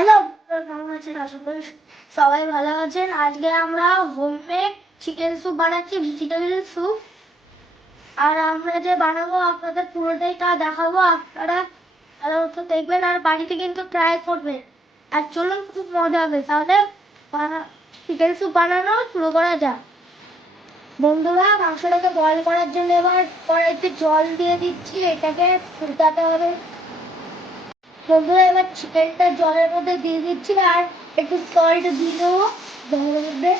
Hello, কেমন আছেন? আশা করি সবাই ভালো আছেন। আজকে আমরা হোমমেড চিকেন স্যুপ বানাচ্ছি, ভেজিটেবল স্যুপ। আর আমরা যে বানাবো আপনাদের পুরোটাই তা দেখাবো। আপনারা তো দেখবেন আর বাড়িতে কিন্তু ট্রাই করবেন। আর চলুন, খুব মজা হবে। তাহলে চিকেন স্যুপ বানানো শুরু করা যাক। বন্ধুরা, মাংসটাকে বয়েল করার জন্য এবার কড়াইতে জল দিয়ে দিচ্ছি। এটাকে ফুটাতে হবে। বন্ধুরা, এবার চিকেনটা জলের মধ্যে দিয়ে দিচ্ছি আর একটু সল্ট দিয়ে দেবো জলের মধ্যে।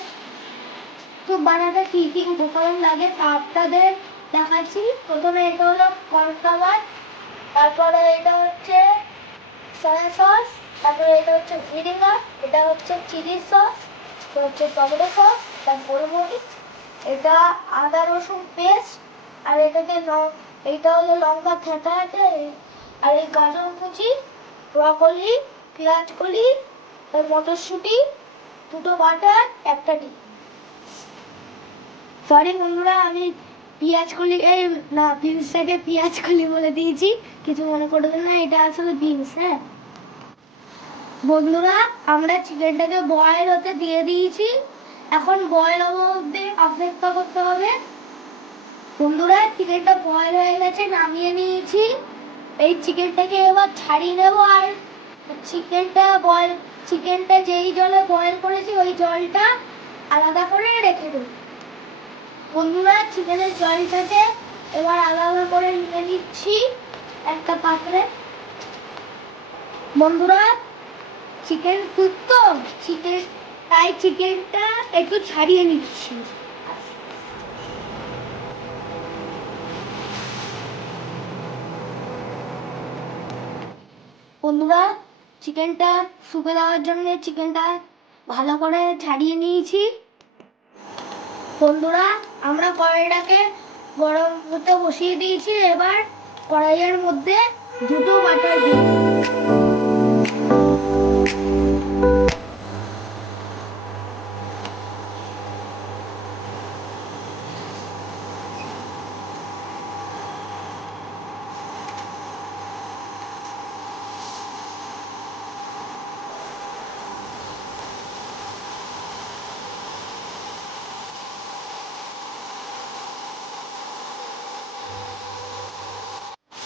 তো বানাতে কি কি উপকরণ লাগে তা আপনাদের দেখাচ্ছি। প্রথমে এটা হলো কর্নফ্লাওয়ার, তারপরে এটা হচ্ছে সয়া সস, তারপরে এটা হচ্ছে ভিনেগার, এটা হচ্ছে চিলি সস, এটা হচ্ছে টমেটো সস, এটা গোলমরিচ, এটা আদা রসুন পেস্ট, আর এইটা হলো লঙ্কা থেঁতা আছে, আর এই গাজর কুচি, ব্রকলি, পেঁয়াজ কলি, মটরশুঁটি, দুটো বাটার, একটা ডিম। সরি বন্ধুরা, আমি পেঁয়াজ কলি না, বিনসটাকে পেঁয়াজ কলি বলে দিয়েছি, কিছু মনে করবেন না, এটা আসলে বিনস। হ্যাঁ বন্ধুরা, আমরা চিকেনটাকে বয়েল হতে দিয়ে দিয়েছি। এখন বয়েল হওয়া অবধি অপেক্ষা করতে হবে। বন্ধুরা, চিকেনটা বয়েল হয়ে গেছে, নামিয়ে নিয়েছি। এই চিকেনটাকে এবার ছাড়িয়ে নেবো। আর চিকেনটা যেই জলে বয়েল করেছি ওই জলটা আলাদা করে রেখে দেবো। বন্ধুরা, চিকেনের জলটাকে এবার আলাদা করে নিয়ে নিচ্ছি একটা পাত্রে। বন্ধুরা, চিকেন তো চিকেনটা একটু ছাড়িয়ে নিচ্ছি। বন্ধুরা, চিকেনটা শুকে দেওয়ার জন্য চিকেনটা ভালো করে ছাড়িয়ে নিয়েছি। বন্ধুরা, আমরা কড়াইটাকে গরম হতে বসিয়ে দিয়েছি। এবার কড়াইয়ের মধ্যে দুটো বাটার দিয়ে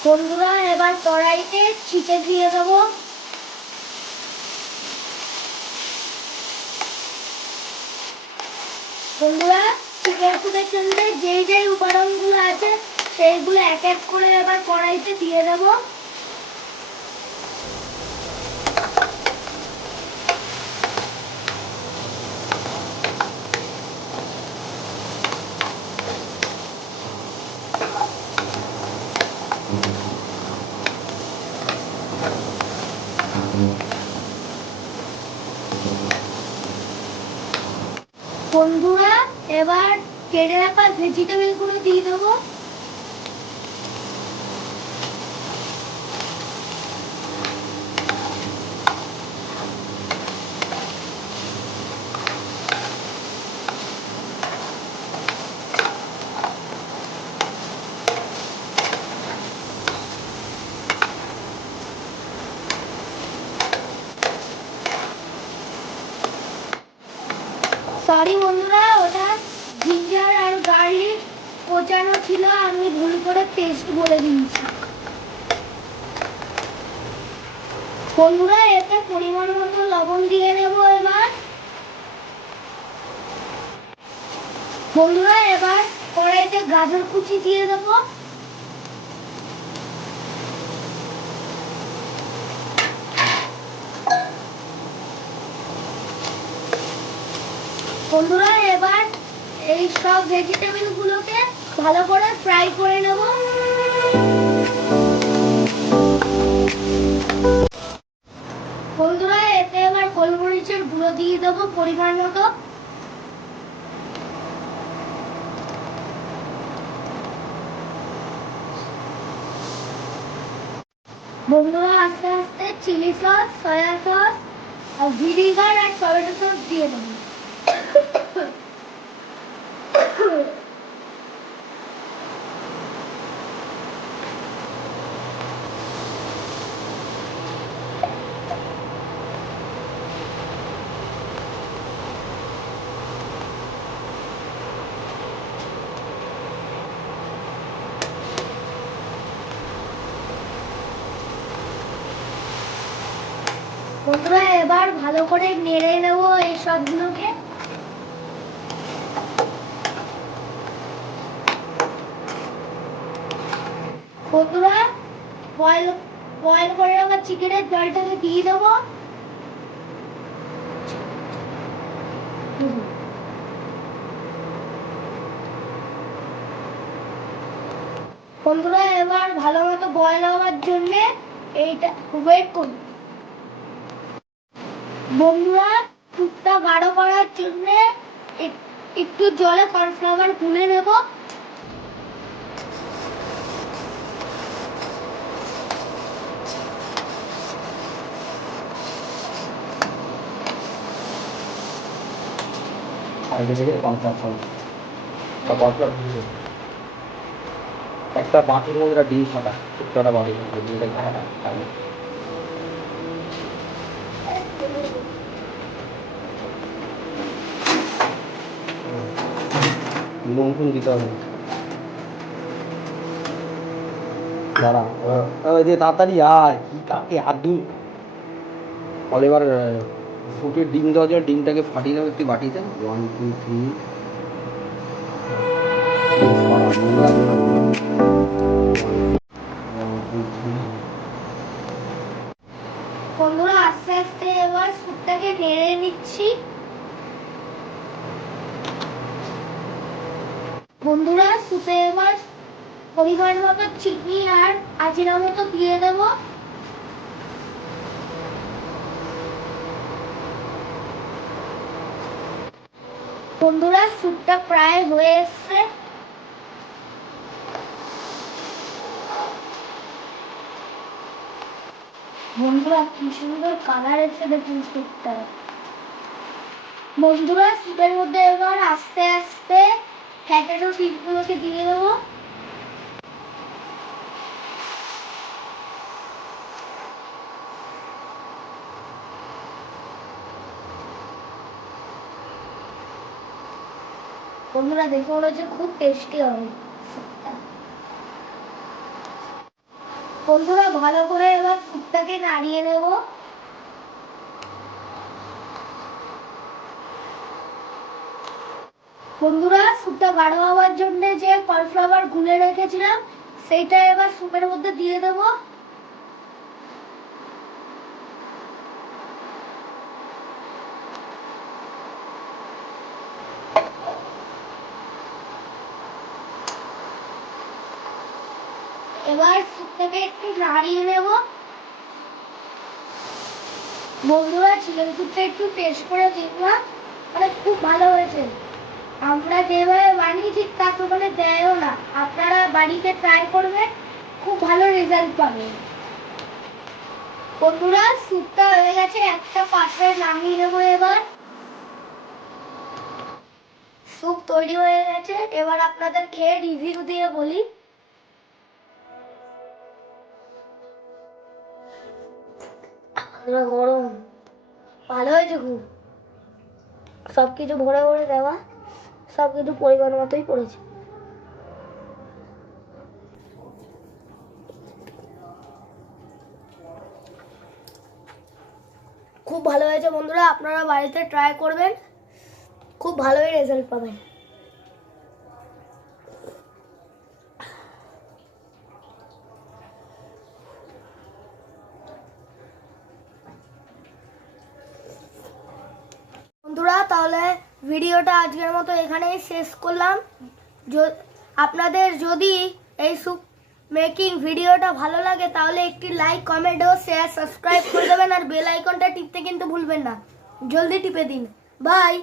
বন্ধুরা, এবার কড়াইতে চিকেন দিয়ে দেবো। বন্ধুরা, চিকেন স্যুপের জন্য যেই উপাদানগুলো আছে সেইগুলো এক এক করে এবার কড়াইতে দিয়ে দেবো। বন্ধুরা, এবার কেটে রাখা ভেজিটেবল গুলো দিয়ে দেবো। সরি বন্ধুরা, ওটা জিঞ্জার আর গার্লিক কোচানো ছিল, আমি ভুল করে পেস্ট বলে দিয়েছি। বন্ধুরা, এতে পরিমাণ মতো লবণ দিয়ে নেবো। বন্ধুরা, এবার কড়াইতে গাজর কুচি দিয়ে দেবো। বন্ধুরা, এবার এই সব ভেজিটেবল গুলোকে ভালো করে ফ্রাই করে নেব। বন্ধুরা, এতে এবার গোলমরিচের গুঁড়ো দিয়ে দেবো পরিমাণ মতো। বন্ধুরা, আস্তে আস্তে চিলি সস, সয়া সস, আর ভিনেগার আর টমেটো সস দিয়ে দেবো। বন্ধুরা এবার ভালো করে নেড়ে নেব এই সবগুলোকে। বন্ধুরা বয়েল করে রাখা চিকেনের জলটাকে দিয়ে দেবো। বন্ধুরা এবার ভালো মতো বয়েল হওয়ার জন্য এইটা ওয়েট করুন। বন্ধুরা স্যুপটা গাঢ় করার জন্য একটু জলে কর্নফ্লাওয়ার গুলে নেব। একটা বাটির মধ্যে ডিম ফাটা ছোট্ট বাটির মধ্যে নুন দিতে হবে। দাঁড়া ওই যে তাড়াতাড়ি আয় কি তাকে হাত ধুই। ফলে এবার ফুটের ডিম দেওয়া যায়, ডিমটাকে ফাটিয়ে দেবো একটি বাটিতে। 1 2 3 বন্ধুরা আস্তে আস্তে এবার স্যুপটাকে নেড়ে নিচ্ছি। বন্ধুরা স্যুপে এবার পরিমাণ মতো চিনি আর আজিনামোটো দিয়ে দেব। বন্ধুরা স্যুপটা প্রায় হয়ে এসছে। বন্ধুরা কি সুন্দর কালার এসে দেখুন স্যুপটা। বন্ধুরা স্যুপের মধ্যে এবার আস্তে আস্তে পটেটো চিপগুলোকে দিয়ে দেবো। বন্ধুরা দেখে মনে হচ্ছে খুব টেস্টি হবে। বন্ধুরা ভালো করে এবার স্যুপটাকে নাড়িয়ে নেব। বন্ধুরা স্যুপটা গাঢ় হওয়ার জন্য যে কর্নফ্লাওয়ার গুলে রেখেছিলাম সেইটা এবার স্যুপের মধ্যে দিয়ে দেব। এবার স্যুপটাকে একটু নাড়িয়ে নেব। বন্ধুরা চিকেন স্যুপটা একটু টেস্ট করে দেখলাম, মানে খুব ভালো হয়েছে। আমরা যেভাবে বানিয়েছি তা তো মানে দেয়ও না। আপনারা বাড়িতে ট্রাই করবেন, খুব ভালো রেজাল্ট পাবেন। বন্ধুরা স্যুপটা হয়ে গেছে, একটা পাত্রে নামিয়ে নেবো। এবার স্যুপ তৈরি হয়ে গেছে। এবার আপনাদের খেয়ে রিভিউ দিয়ে বলি। গরম ভালো হয়েছে খুব। সবকিছু ভরে ভরে দেওয়া, সবকিছু পরিমাণ মতোই পড়েছে। খুব ভালো হয়েছে বন্ধুরা, আপনারা বাড়িতে ট্রাই করবেন, খুব ভালোই রেজাল্ট পাবেন। বন্ধুরা তাহলে ভিডিওটা আজকের মতো এখানেই শেষ করলাম। আপনাদের যদি এই স্যুপ মেকিং ভিডিওটা ভালো লাগে তাহলে একটি লাইক, কমেন্ট ও শেয়ার, সাবস্ক্রাইব করে দেবেন আর বেল আইকনটা টিপতে কিন্তু ভুলবেন না। জলদি টিপে দিন। বাই।